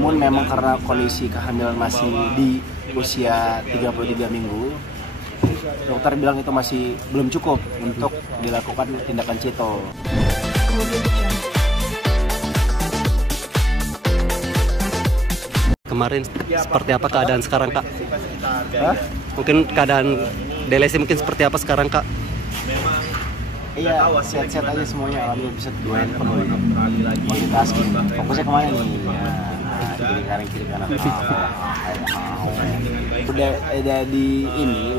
Namun memang karena kondisi kehamilan masih di usia 33 minggu, dokter bilang itu masih belum cukup untuk dilakukan tindakan CITO. Kemarin seperti apa keadaan sekarang, Kak? Mungkin keadaan DLSI mungkin seperti apa sekarang, Kak? Iya, sehat-sehat aja semuanya. Alhamdulillah bisa dua handphone multitasking. Fokusnya kemana nih? Kiri kanan.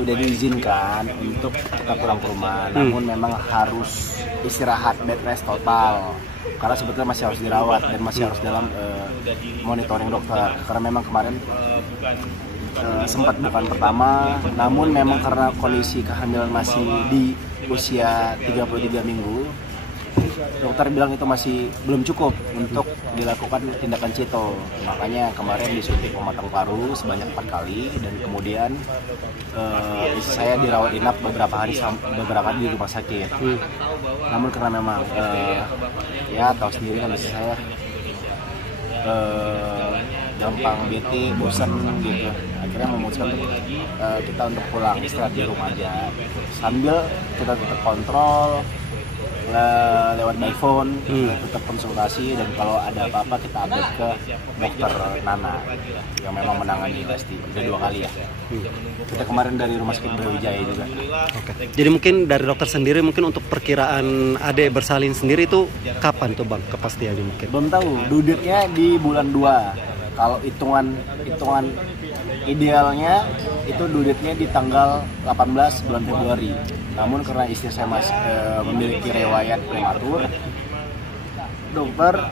Udah diizinkan untuk kita pulang ke rumah. Namun memang harus istirahat, bed rest total. Karena sebetulnya masih harus dirawat dan masih harus dalam monitoring dokter. Karena memang kemarin sempat bukan pertama, namun memang karena kondisi kehamilan masih di usia 33 minggu, dokter bilang itu masih belum cukup untuk dilakukan tindakan CITO. Makanya kemarin disuntik pematang paru sebanyak 4 kali dan kemudian saya dirawat inap beberapa hari di rumah sakit. Namun karena memang ya tahu sendiri kan saya gampang bete, bosan gitu. Akhirnya memutuskan untuk kita untuk pulang istirahat di rumah aja. Sambil kita tetap kontrol lewat by phone, tetap konsultasi, dan kalau ada apa-apa kita update ke dokter Nana yang memang menangani pasti udah 2 kali ya. Kita kemarin dari rumah sakit Brawijaya juga. Oke. Jadi mungkin dari dokter sendiri mungkin untuk perkiraan adek bersalin sendiri itu kapan tuh Bang kepastiannya mungkin? Belum tahu, due date-nya di bulan 2. Kalau hitungan idealnya itu due date-nya di tanggal 18 bulan Februari. Namun karena istri saya masih memiliki riwayat prematur, dokter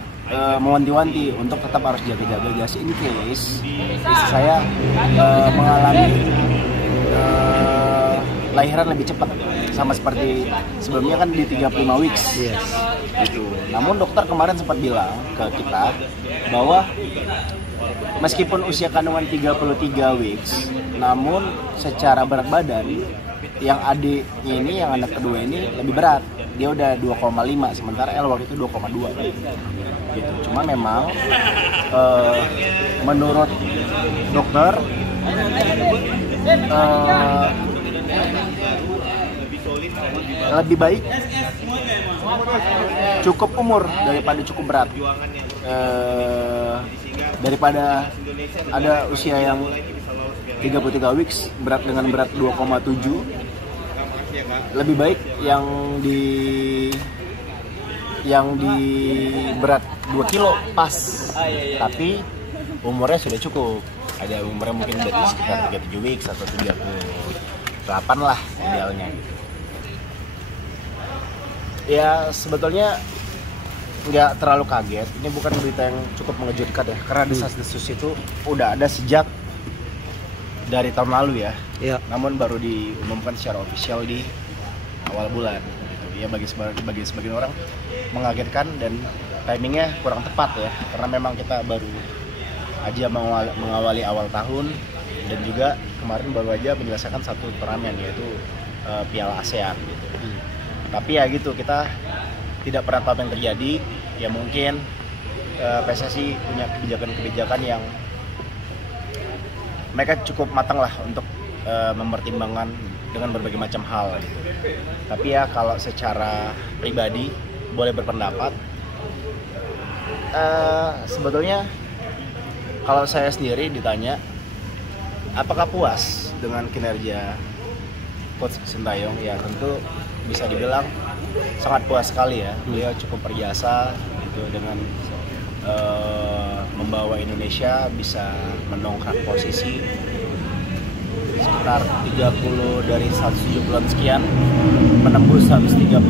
mewanti-wanti untuk tetap harus jaga-jaga just in case istri saya mengalami lahiran lebih cepat sama seperti sebelumnya kan di 35 weeks. Yes. Gitu. Namun dokter kemarin sempat bilang ke kita bahwa meskipun usia kandungan 33 weeks, namun secara berat badan yang adiknya ini, yang anak kedua ini lebih berat. Dia udah 2,5, sementara L waktu itu 2,2 gitu. Cuma memang menurut dokter lebih baik cukup umur daripada cukup berat. Daripada ada usia yang 33 weeks berat dengan berat 2,7, lebih baik yang di berat 2 kilo pas, tapi umurnya sudah cukup. Ada umurnya mungkin dari sekitar 37 weeks atau 38 lah idealnya gitu. Ya sebetulnya nggak terlalu kaget. Ini bukan berita yang cukup mengejutkan ya, karena desas-desus itu udah ada sejak dari tahun lalu ya. Namun baru diumumkan secara ofisial di awal bulan gitu. Ya bagi sebagian orang mengagetkan dan timingnya kurang tepat ya, karena memang kita baru aja mengawali awal tahun dan juga kemarin baru aja menyelesaikan satu turnamen yaitu Piala ASEAN gitu. Tapi ya gitu, kita tidak pernah tahu apa yang terjadi. Ya mungkin PSSI punya kebijakan-kebijakan yang mereka cukup matang lah untuk mempertimbangkan dengan berbagai macam hal gitu. Tapi ya kalau secara pribadi boleh berpendapat, sebetulnya kalau saya sendiri ditanya apakah puas dengan kinerja Coach Sintayong, ya tentu bisa dibilang sangat puas sekali ya. Beliau cukup berjasa gitu dengan membawa Indonesia bisa mendongkrak posisi sekitar 30 dari 170-an sekian menembus 131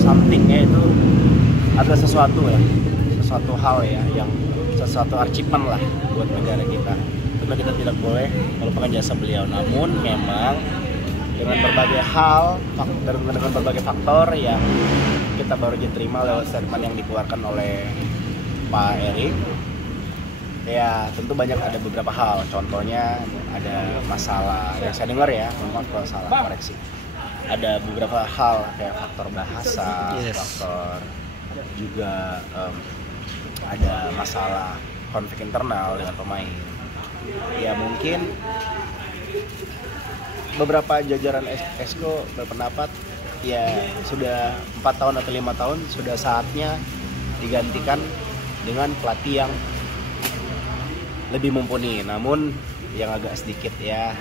something-nya. Itu adalah sesuatu hal ya, yang sesuatu archipan lah buat negara kita. Tentu kita tidak boleh melupakan jasa beliau. Namun memang dengan berbagai hal, dengan berbagai faktor yang kita baru diterima lewat statement yang dikeluarkan oleh Pak Erik, ya tentu banyak, ada beberapa hal. Contohnya ada masalah yang saya dengar ya, mohon maaf kalau salah koreksi, ada beberapa hal kayak faktor bahasa, faktor juga ada masalah konflik internal dengan pemain. Ya mungkin beberapa jajaran Esko berpendapat ya sudah 4 tahun atau 5 tahun sudah saatnya digantikan dengan pelatih yang lebih mumpuni. Namun yang agak sedikit ya,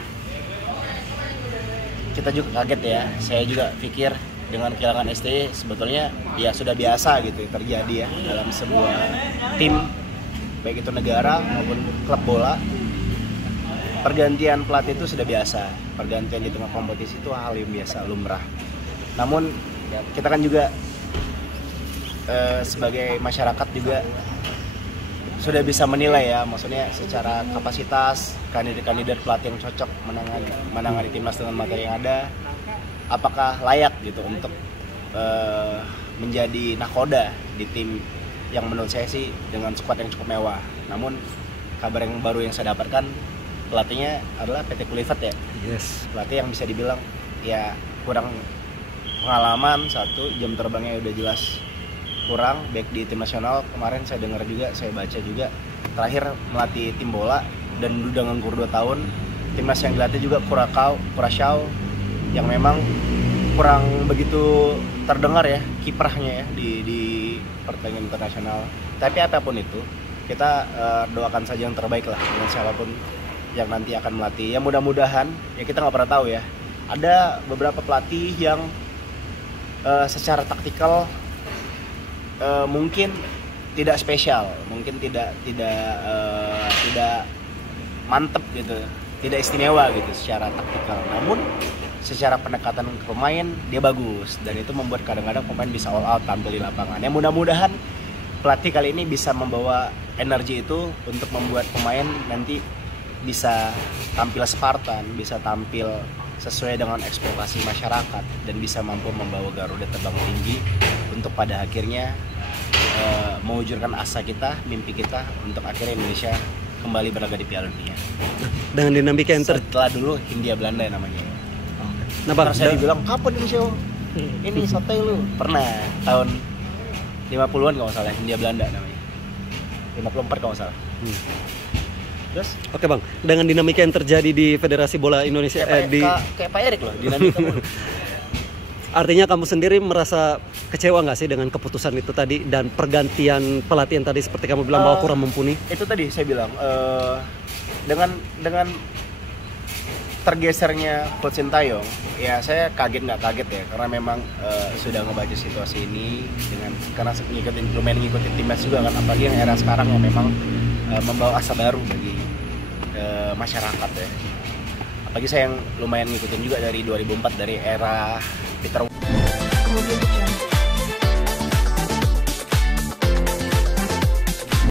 kita juga kaget ya, saya juga pikir dengan kehilangan STY sebetulnya ya sudah biasa gitu terjadi ya dalam sebuah tim, baik itu negara maupun klub bola. Pergantian pelatih itu sudah biasa, pergantian di tengah kompetisi itu hal yang biasa, lumrah. Namun kita kan juga sebagai masyarakat juga sudah bisa menilai ya, maksudnya secara kapasitas kandidat pelatih yang cocok menangani timnas dengan materi yang ada, apakah layak gitu untuk menjadi nakoda di tim yang menurut saya sih dengan skuad yang cukup mewah. Namun kabar yang baru yang saya dapatkan, pelatihnya adalah PT Kulivat ya. Yes. Pelatih yang bisa dibilang ya kurang pengalaman, satu jam terbangnya udah jelas kurang, baik di tim nasional. Kemarin saya dengar juga, saya baca juga terakhir melatih tim bola dan udah nganggur 2 tahun. Timnas yang dilatih juga Curaçao yang memang kurang begitu terdengar ya kiprahnya ya di pertandingan internasional. Tapi apapun itu, kita doakan saja yang terbaik lah dengan siapapun yang nanti akan melatih. Ya mudah-mudahan, ya kita nggak pernah tahu ya. Ada beberapa pelatih yang secara taktikal mungkin tidak spesial, mungkin tidak mantep gitu, tidak istimewa gitu secara taktikal. Namun secara pendekatan ke pemain dia bagus, dan itu membuat kadang-kadang pemain bisa all out tampil di lapangan. Ya mudah-mudahan pelatih kali ini bisa membawa energi itu untuk membuat pemain nanti bisa tampil Spartan, bisa tampil sesuai dengan ekspektasi masyarakat, dan bisa mampu membawa Garuda terbang tinggi untuk pada akhirnya mewujudkan asa kita, mimpi kita untuk akhirnya Indonesia kembali berlaga di Piala Dunia. Dengan dinamika yang setelah dulu Hindia Belanda namanya. Nah bang, saya dibilang kapan Indonesia ini sotoy lu? Pernah tahun 50-an kalau nggak salah, Hindia Belanda namanya. 54 kalau nggak salah. Terus? Oke bang, dengan dinamika yang terjadi di Federasi Bola Indonesia kayak Pak Erik loh, dinamika. Artinya kamu sendiri merasa kecewa nggak sih dengan keputusan itu tadi dan pergantian pelatih yang tadi seperti kamu bilang bahwa kurang mumpuni? Itu tadi saya bilang dengan tergesernya Coach Sintayong, ya saya nggak kaget ya, karena memang sudah ngebaca situasi ini karena lumayan ngikutin timnas juga kan, apalagi yang era sekarang yang memang membawa asa baru bagi masyarakat ya. Apalagi saya yang lumayan ngikutin juga dari 2004, dari era Peter